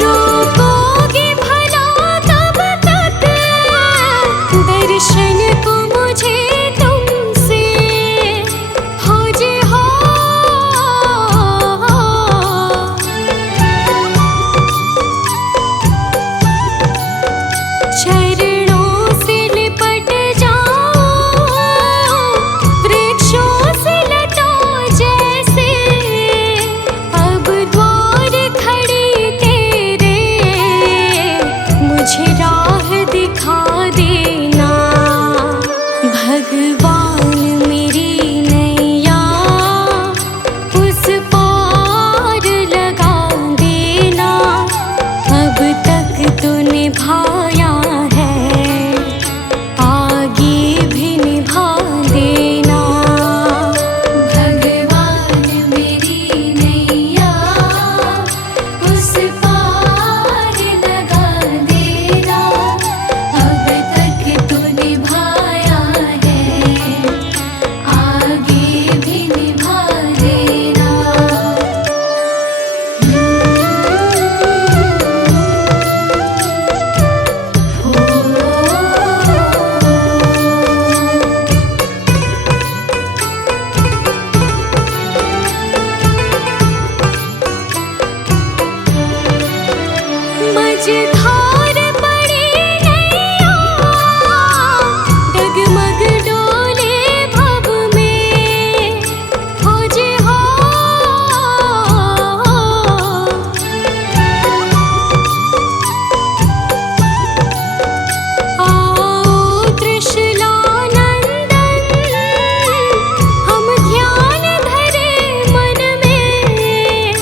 रोकोगे भला कब तक दर्शन को मुझे तुमसे हो जे हो। चरणों से लिपट जाओ वृक्षों से लता जैसे, अब द्वार खड़ी तेरे मुझे राह दिखा देना। भगवान मेरी नैया उस पार लगा देना। अब तक तो निभाया है, आगे भी निभा देना। भगवान मेरी नैया उस पार लगा देना। अब तक तो निभाया है, आगे भी निभा देना। मझधार पड़ी नैया डगमग डोले भव में हो जे हो। आओ त्रिशूलानंदन हम ध्यान धरे मन में।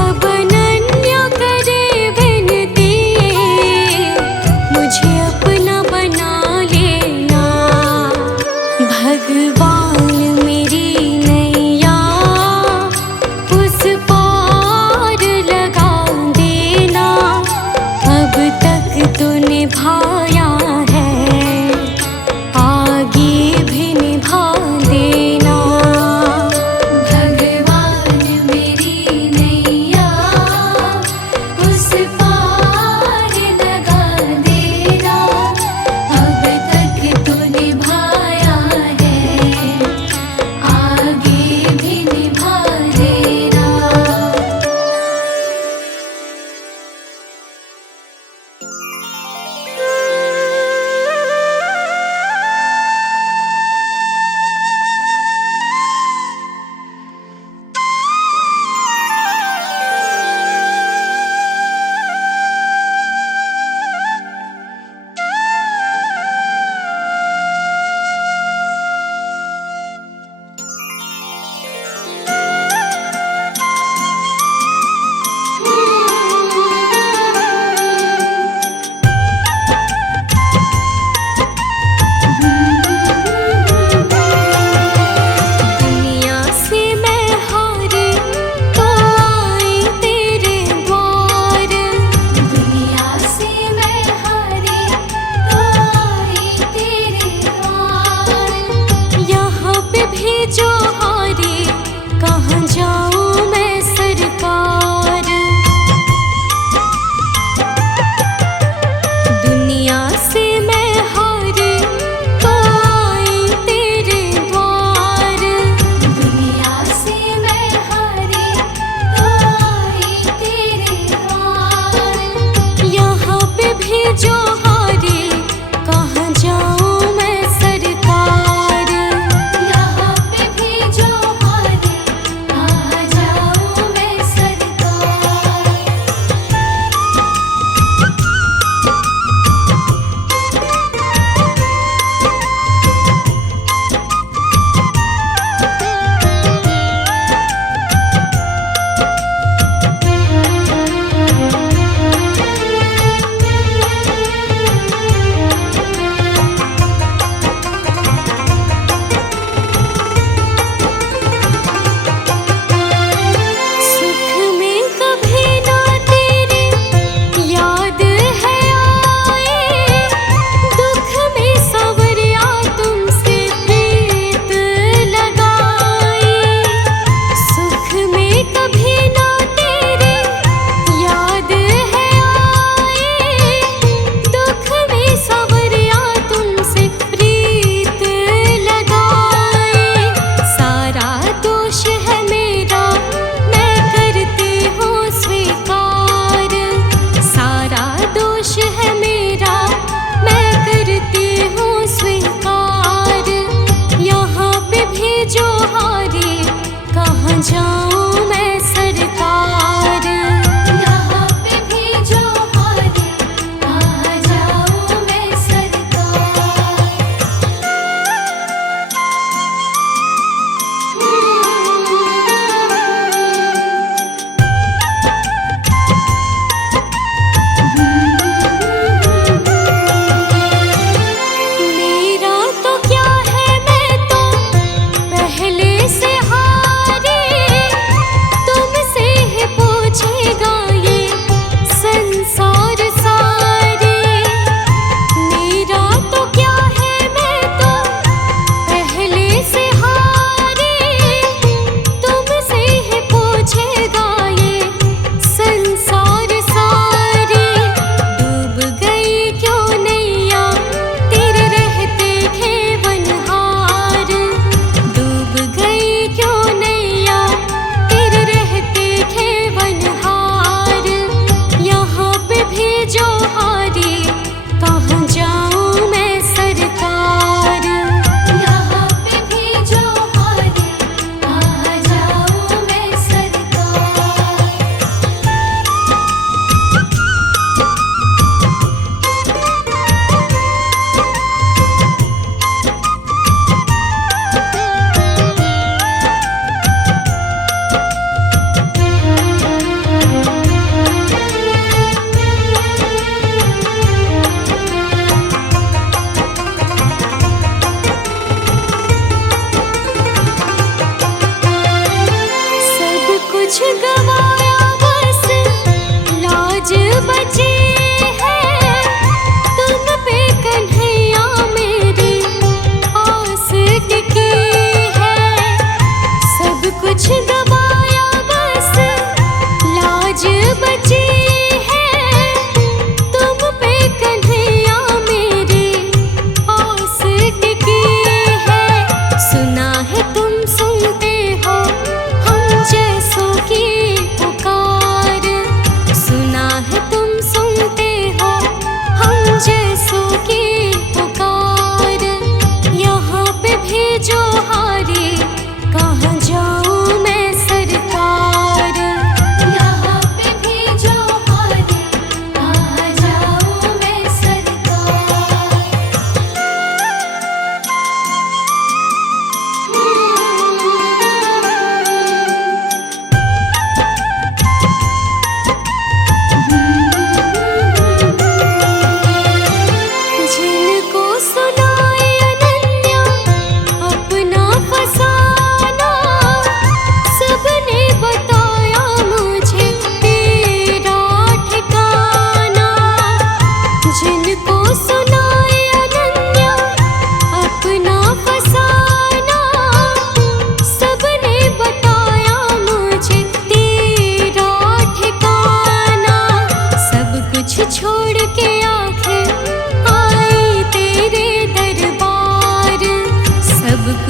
अब अनन्य करे विनती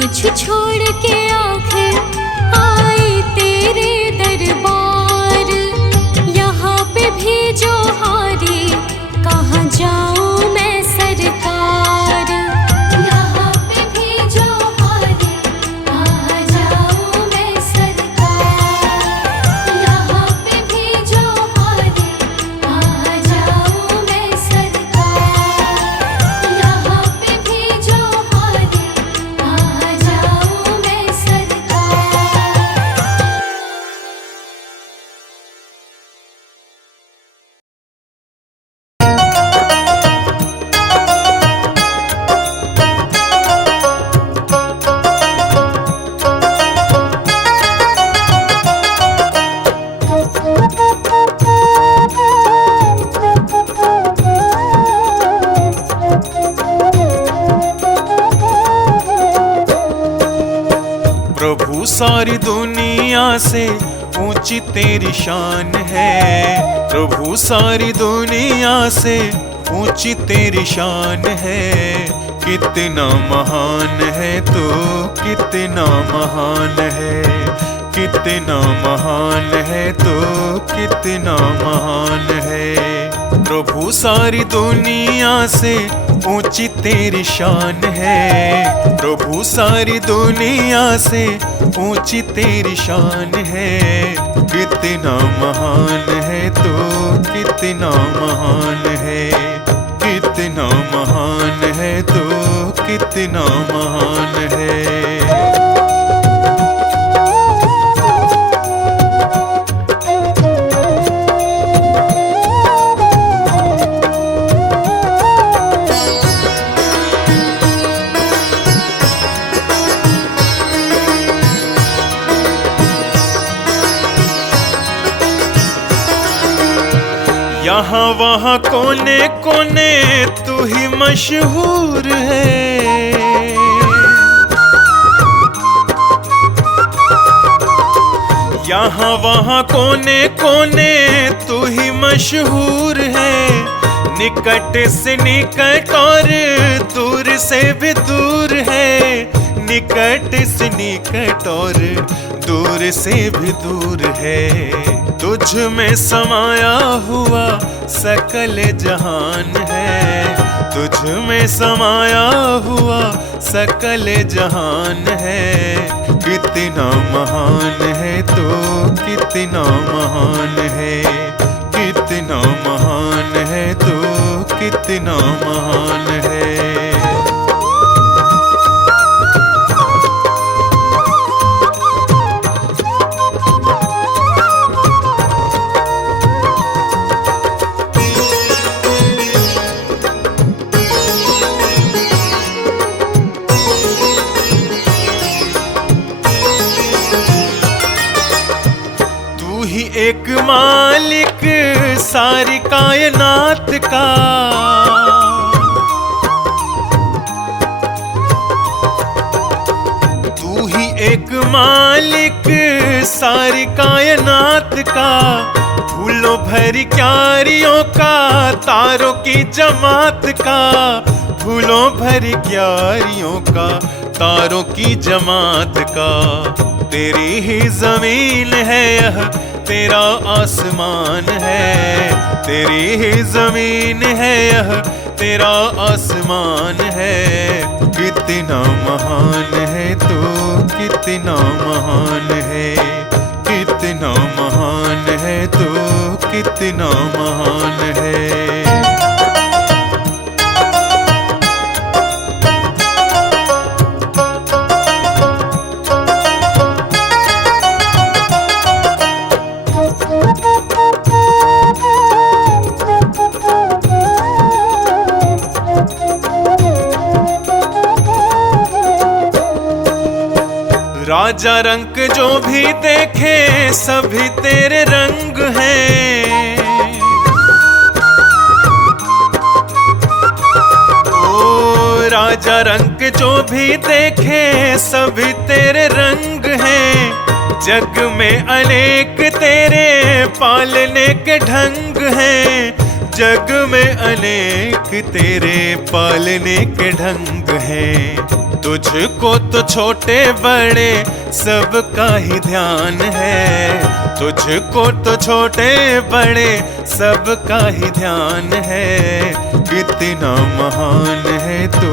कुछ छोड़ के आखिर आई तेरे दरबार। यहाँ पे भी जो हारी, कहाँ जाऊँ मैं सरकार। यहाँ पे भी जो हारी, कहाँ जाऊँ मैं सरकार। यहाँ पे भी जो हारी, कहाँ जाऊँ मैं सरकार। यहाँ पे भी जो हारी, कहाँ जाऊँ मैं सरकार। प्रभु सारी दुनिया से ऊंची तेरी शान है। प्रभु सारी दुनिया से ऊंची तेरी शान है। कितना महान है तू, कितना महान है। कितना महान है तू, कितना महान है। प्रभु सारी दुनिया से ऊंची तेरी शान है। प्रभु सारी दुनिया से ऊंची तेरी शान है। कितना महान है तू, कितना महान है। कितना महान है तू, कितना महान है। यहाँ वहाँ कोने कोने तू ही मशहूर है। यहाँ वहाँ कोने कोने तू ही मशहूर है। निकट से निकट और दूर से भी दूर है। निकट से निकट और दूर से भी दूर है। तुझ में समाया हुआ सकल जहान है। तुझ में समाया हुआ सकल जहान है। कितना महान है तो, कितना महान है। कितना महान है तो, कितना महान है। एक मालिक सारी कायनात का। तू ही एक मालिक सारी कायनात का। फूलों भरी क्यारियों का, तारों की जमात का। फूलों भरी क्यारियों का, तारों की जमात का। तेरी ही जमीन है यह, तेरा आसमान है। तेरी ही जमीन है यह, तेरा आसमान है। कितना महान है तो, कितना महान है। कितना महान है तो, कितना महान है। राजा रंग जो भी देखे सभी तेरे रंग हैं। ओ राजा रंग जो भी देखे सभी तेरे रंग हैं। जग में अनेक तेरे पालने के ढंग हैं। जग में अनेक तेरे पालने के ढंग हैं। तुझको तो छोटे बड़े सबका ही ध्यान है, तुझको तो छोटे बड़े सबका ही ध्यान है। कितना महान है तू,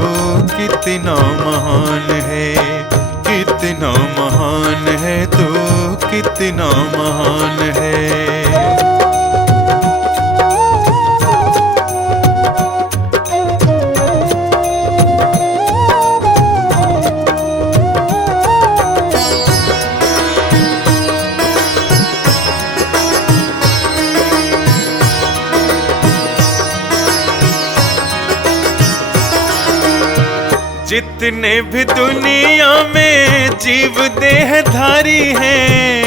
कितना महान है, कितना महान है तू, कितना महान है। जितने भी दुनिया में जीव देहधारी हैं,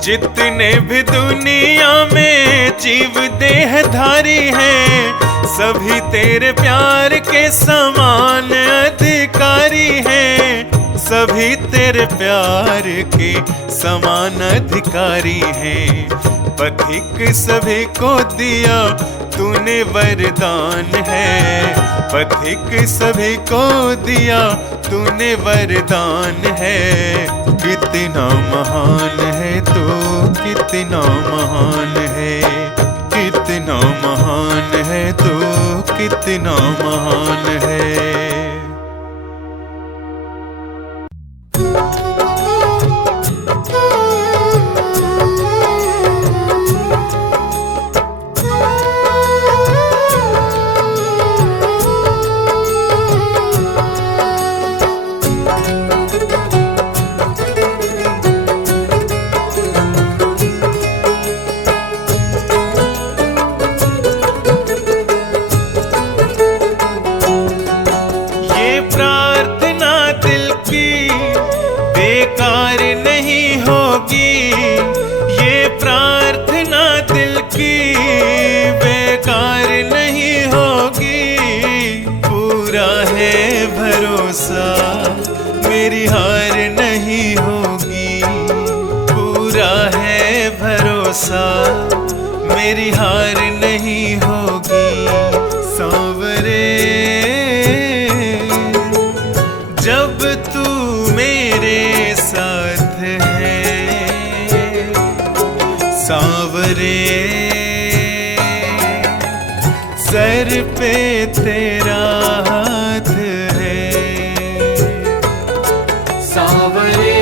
जितने भी दुनिया में जीव देहधारी हैं, सभी तेरे प्यार के समान अधिकारी हैं, सभी तेरे प्यार के समान अधिकारी हैं। पथिक सभी को दिया तूने वरदान है, पथिक सभी को दिया तूने वरदान है। कितना महान है तू, कितना महान है, कितना महान है तू, कितना महान है। बेकार नहीं होगी, ये प्रार्थना दिल की बेकार नहीं होगी। पूरा है भरोसा मेरी हार नहीं होगी, पूरा है भरोसा मेरी हार नहीं होगी। सांवरे जब तू मेरे साथ है, सांवरे सर पे तेरा हाथ है। सांवरे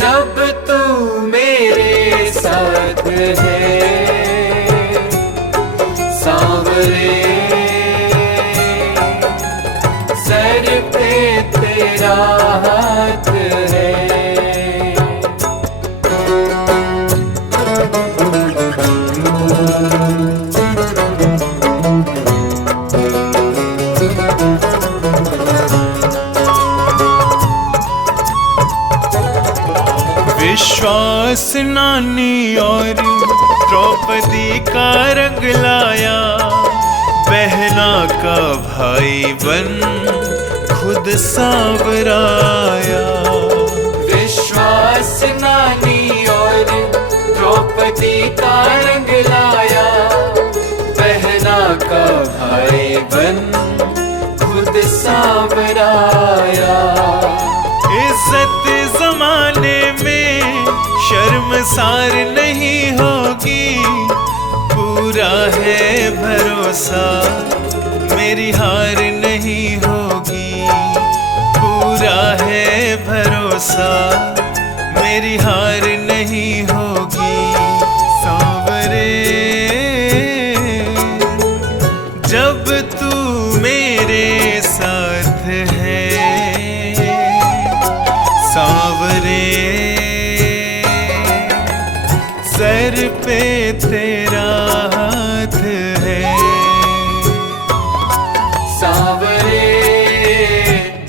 जब तू मेरे साथ है, सांवरे सर पे तेरा हाथ है। विश्वास नानी और द्रौपदी का रंग लाया, बहना का भाई बन खुद सांवराया। विश्वास नानी और द्रौपदी का रंग लाया, बहना का भाई बन खुद सांवराया। इज्जत जमाने में शर्मसार नहीं होगी, पूरा है भरोसा मेरी हार नहीं होगी, पूरा है भरोसा मेरी हार नहीं होगी। सांवरे जब तू मेरे साथ है, सांवरे सर पे तेरा हाथ है। सांवरे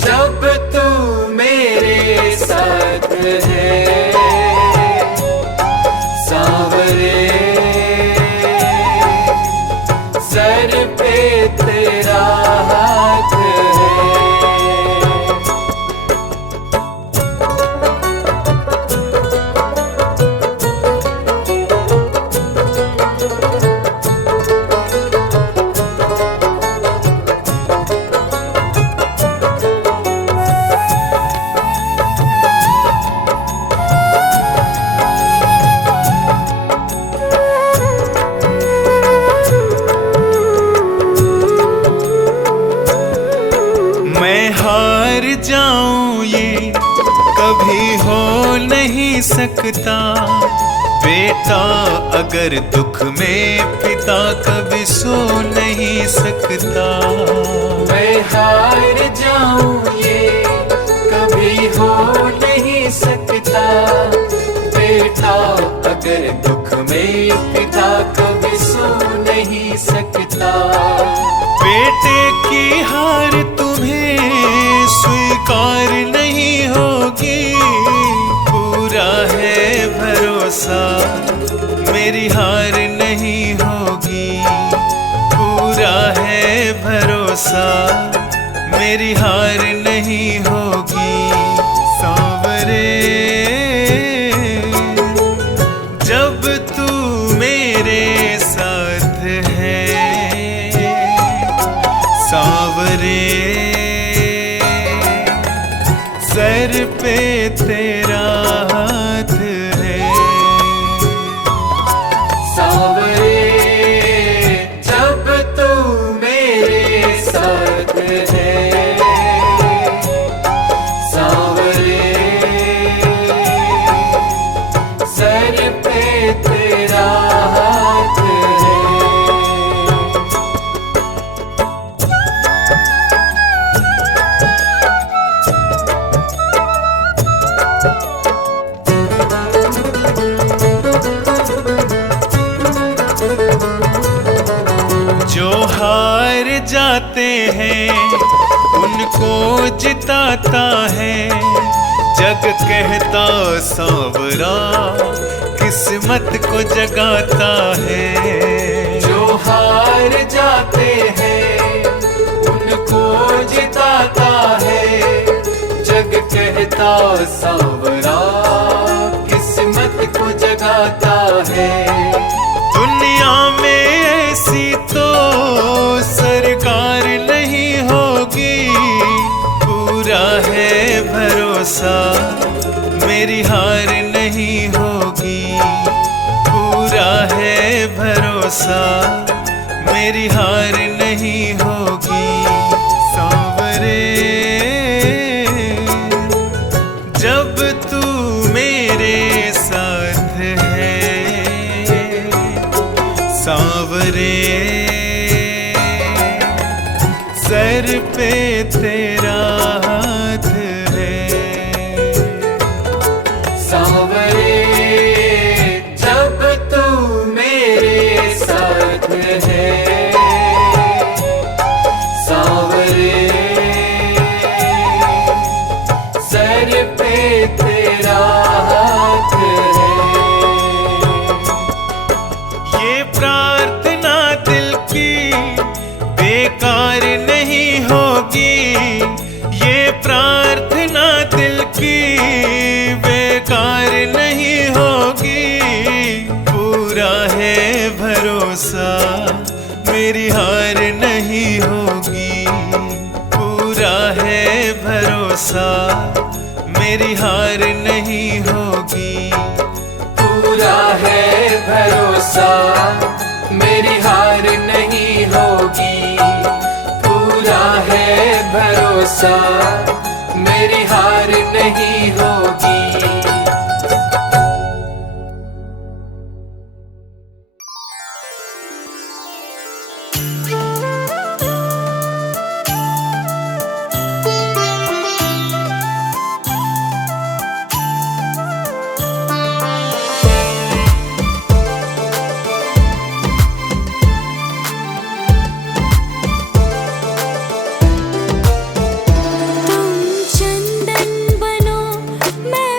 जब तू मेरे साथ है, सांवरे सर पे तेरा हाथ है। सकता। बेटा अगर दुख में पिता कभी सो नहीं सकता। मैं हार जाऊं ये कभी हो नहीं सकता। बेटा अगर दुख में पिता कभी सो नहीं सकता। बेटे की हार तुम्हें स्वीकार नहीं होगी। पूरा है भरोसा मेरी हार नहीं होगी। पूरा है भरोसा मेरी हार नहीं होगी। सांवरे जब तू मेरे साथ है। सांवरे सर पे तेरा हाथ है। सांवरे जब तू मेरे साथ है। सांवरे सर पे तेरा हाथ है। जो हार जाते हैं उनको जिताता है। जग कहता सांवरा किस्मत को जगाता है। जो हार जाते हैं उनको जिताता है। जग कहता सांवरा किस्मत को जगाता है। दुनिया में ऐसी तो सरकार नहीं होगी। पूरा है भरोसा मेरी हार नहीं होगी। पूरा है भरोसा मेरी हार नहीं होगी। सांवरे जब तू मेरे साथ है। सांवरे सर पे तेरा हाथ है। सांवरे जब तू मेरे साथ है। सांवरे सर पे तेरा हाथ है। ये प्रार्थना दिल की बेकार नहीं होगी। ये प्रार्थना दिल की बेकार नहीं होगी। पूरा है भरोसा मेरी हार नहीं होगी। पूरा है भरोसा मेरी हार नहीं होगी। पूरा है भरोसा मेरी हार नहीं होगी। पूरा है भरोसा मेरी हार नहीं होगी। तुम चंदन बनो मैं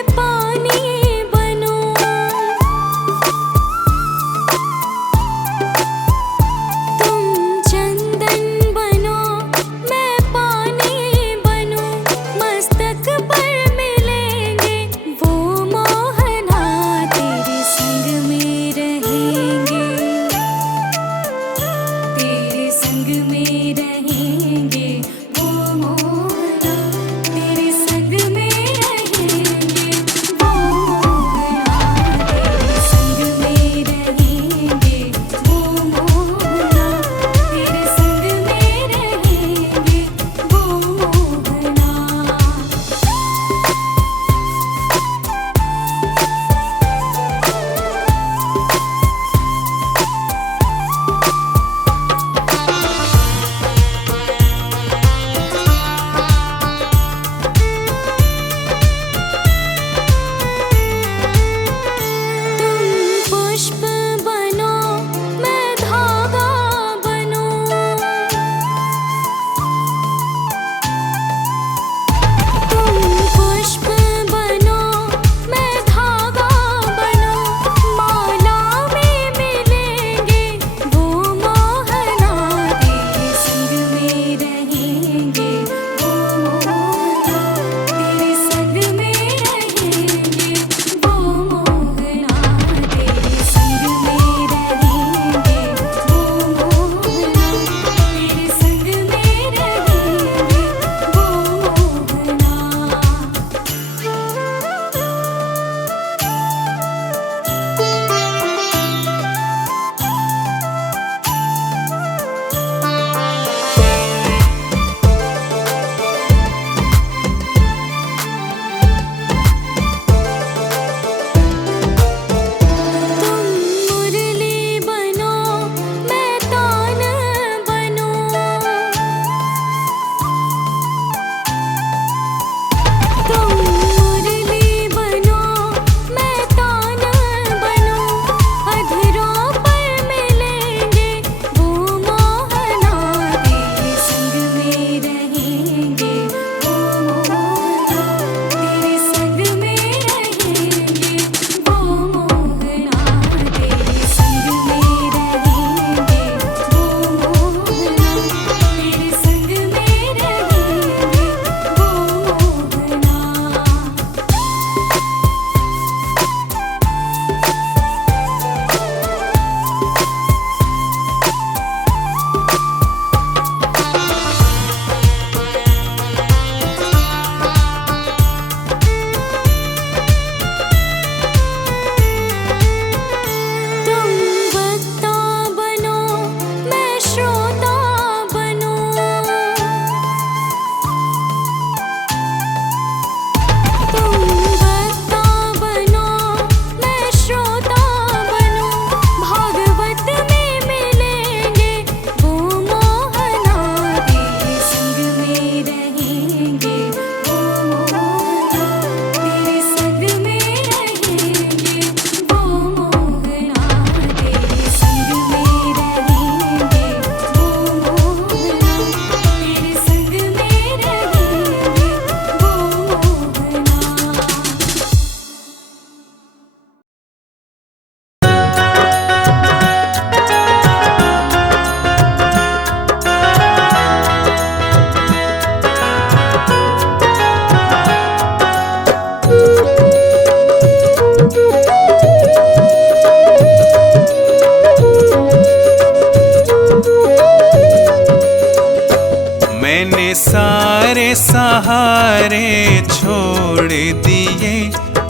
सहारे छोड़ दिए,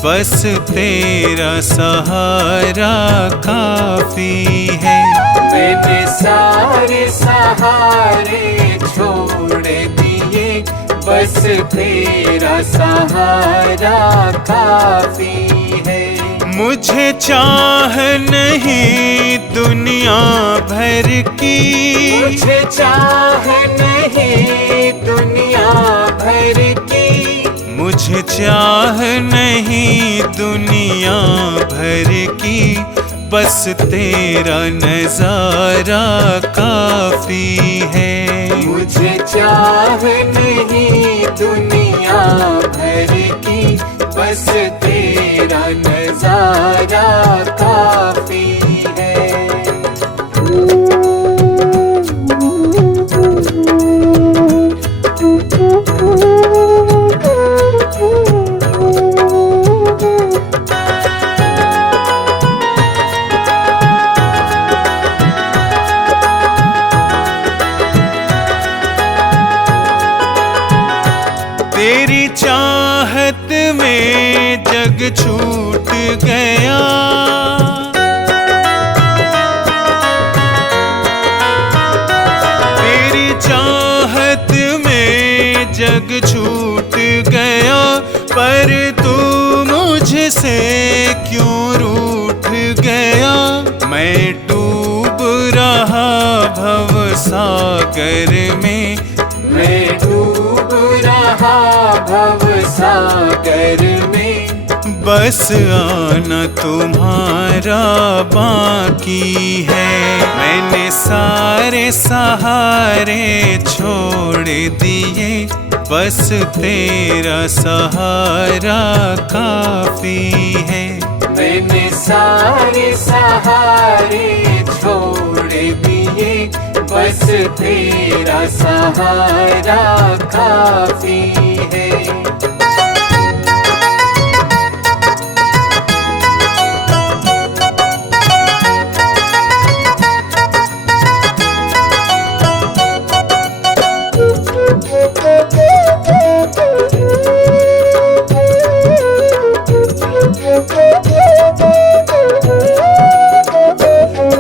बस तेरा सहारा काफी है। मैंने सारे सहारे छोड़ दिए, बस तेरा सहारा काफी है। मुझे चाह नहीं दुनिया भर की, मुझे चाह नहीं दुनिया भर की, मुझे चाह नहीं दुनिया भर की, बस तेरा नजारा काफी है। मुझे चाह नहीं दुनिया भर की, बस तेरा नजारा काफी है। तेरी चाहत में जग छूट गया, तेरी चाहत में जग छूट गया, पर तू मुझसे क्यों रूठ गया। मैं डूब रहा भव सागर में, मैं डूब रहा भव सागर में, बस आना तुम्हारा बाकी है। मैंने सारे सहारे छोड़ दिए, बस तेरा सहारा काफी है। मैंने सारे सहारे छोड़ दिए, बस तेरा सहारा काफी है।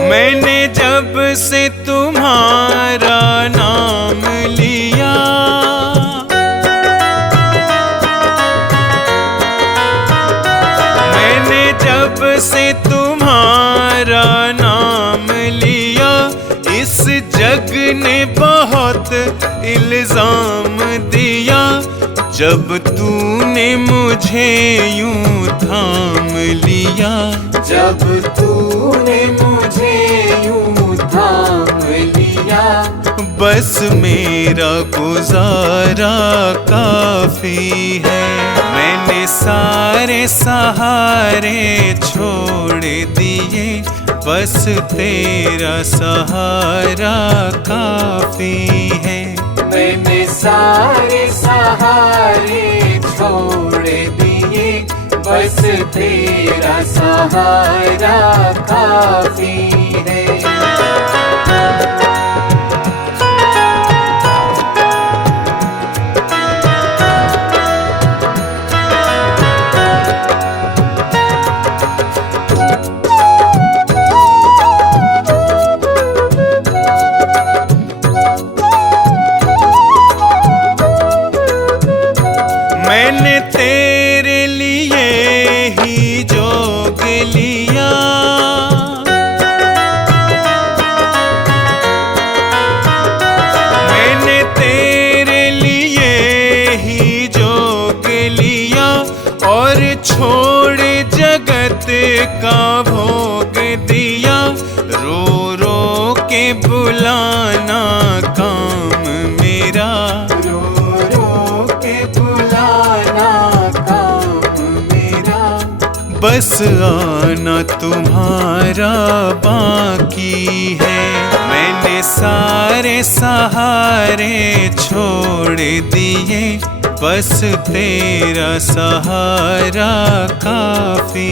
मैंने जब से तुम्हारा नाम लिया, मैंने जब से तुम्हारा नाम लिया, इस जग ने बहुत इल्जाम दिया। जब तूने मुझे यूं थाम लिया, जब तूने मुझे यूं थाम लिया, बस मेरा गुजारा काफी है। मैंने सारे सहारे छोड़ दिए, बस तेरा सहारा काफी है। मैंने सारे सहारे छोड़ दिए, बस तेरा सहारा काफी है। मैंने तेरे लिए ही जोग लिया, मैंने तेरे लिए ही जोग लिया, और छोड़ जगत का भोग दिया। रो रो के बुलाना काम मेरा, रो रो के बुलाना काम मेरा, बस आना तुम्हारा बाकी है। मैंने सारे सहारे छोड़ दिए, बस तेरा सहारा काफी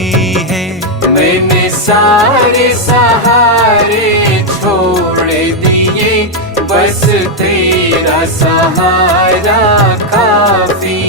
है। मैंने सारे सहारे छोड़ दिए, बस तेरा सहारा काफी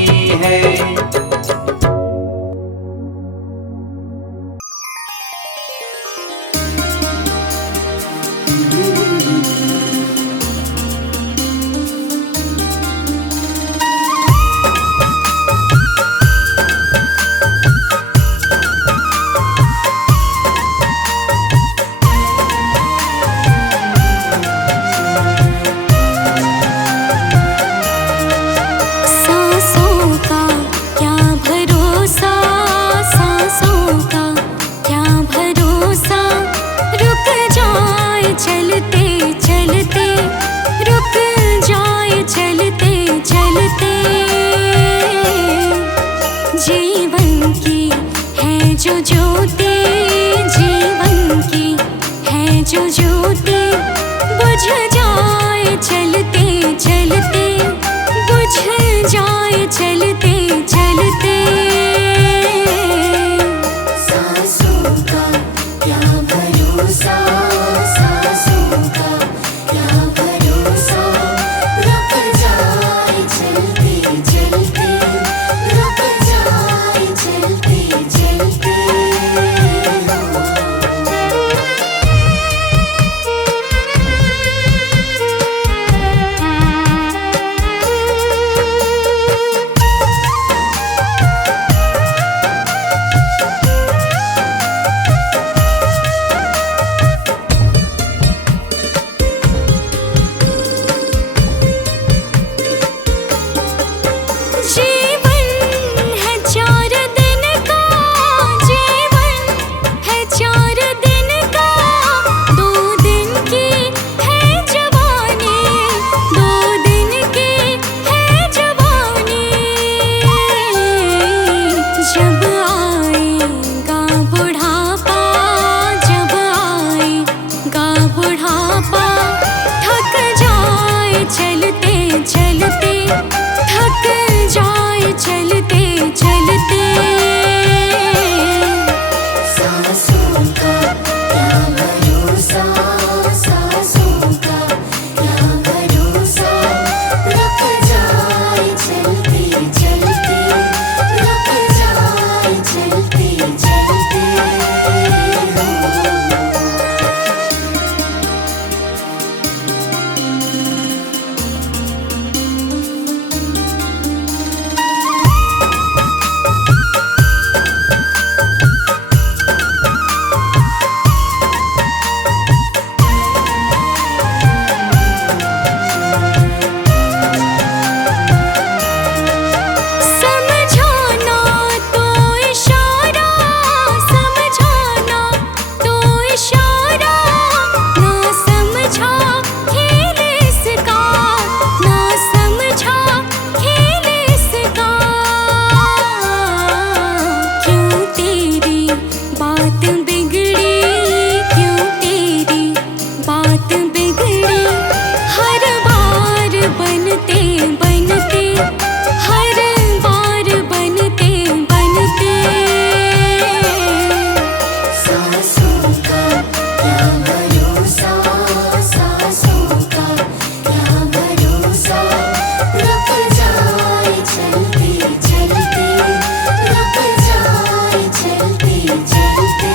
ज्योति जीवन की है जो ज्योति बुझ जाए चलते चलते, बुझ जाए चलते चलते। सांसों का क्या भरोसा, सांसों का क्या भरोसा, रुक जाए चलते चलते, रुक जाए चलते चलते। जीवन है 4 दिन का, जीवन है 4 दिन का, 2 दिन की है जवानी, 2 दिन की है जवानी। जब आएगा बुढ़ापा, जब आएगा बुढ़ापा, थक जाए चलते चलते, थक जाए चलते चलते। सांसों का क्या भरोसा, सांसों का क्या भरोसा, रुक जाए चलते चलते, रुक जाए चलते चलते। समझाना तो इशारा, समझाना तो इशारा, ना समझा खेल इसका, ना समझा खेल इसका। क्यों तेरी बात बिगड़ी, क्यों तेरी बात बिगड़ी, हर बार बनते बनते, हर बार बनते बनते। सांसों का क्या भरोसा, सांसों का क्या भरोसा, रुक जाए चलते चलते, रुक जाए चलते चलते।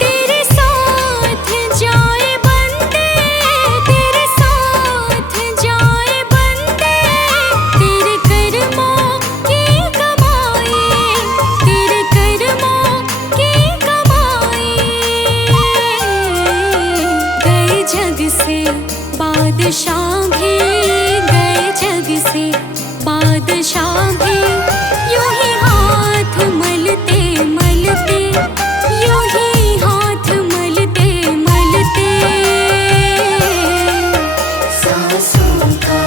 तेरे साथ जाए बंदे, तेरे साथ जाए बंदे, तेरे कर्मों की कमाई, तेरे कर्मों की कमाई। गए जग से बादशाह भी, गए जग से बादशाह भी, यूं ही हाथ मलते मलते, यूं ही हाथ मलते मलते। सांसों का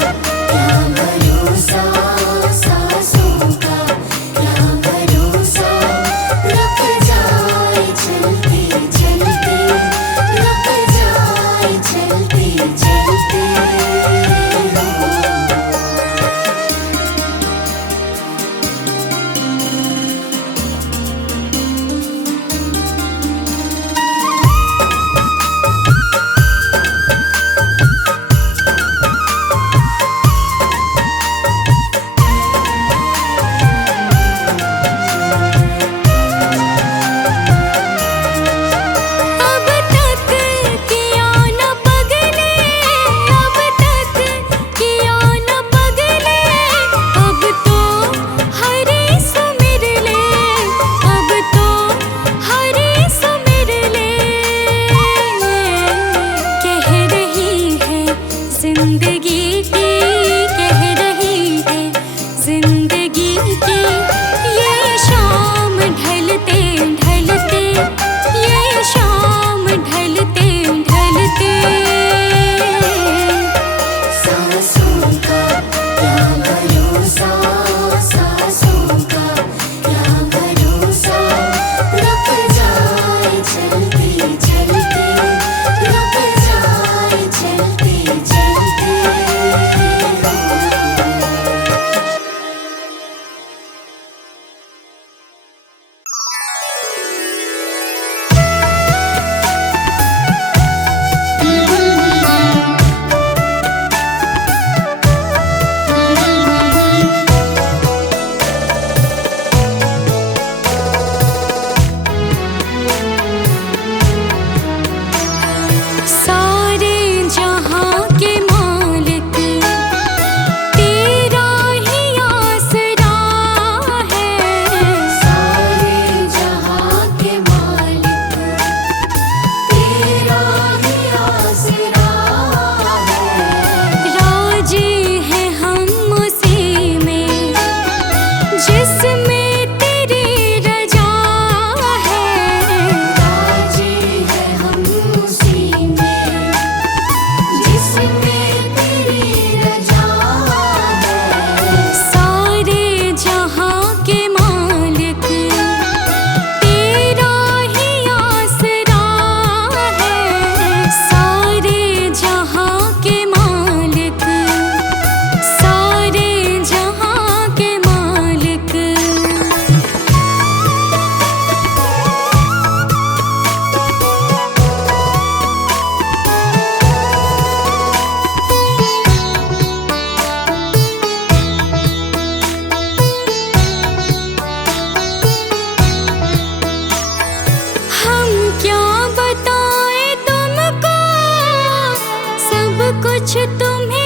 क्या भरोसा, सांसों का क्या भरोसा, रुक जाए चलते चलते, रुक जाए चलते चलते। जिंदगी की कह रही है, जिंदगी की ये शाम ढलते ढलते, ये शाम ढलते ढलते। सांसों का क्या भरोसा, सांसों का क्या भरोसा, रुक जाए चलते चलते, रुक जाए चलते चलते। सारे जहां के मालिक तेरा ही आसरा है, सारे जहां के मालिक तेरा ही आसरा है। राजी है हम उसी में जिसमें तेरी रजा है, राजी है हम उसी में जिसमें तेरी रजा है। सारे जहां के मालिक तेरा ही आसरा है, सारे जहां के मालिक, सारे जहां के मालिक। हम क्या बताएं तुमको, सब कुछ तुम्हें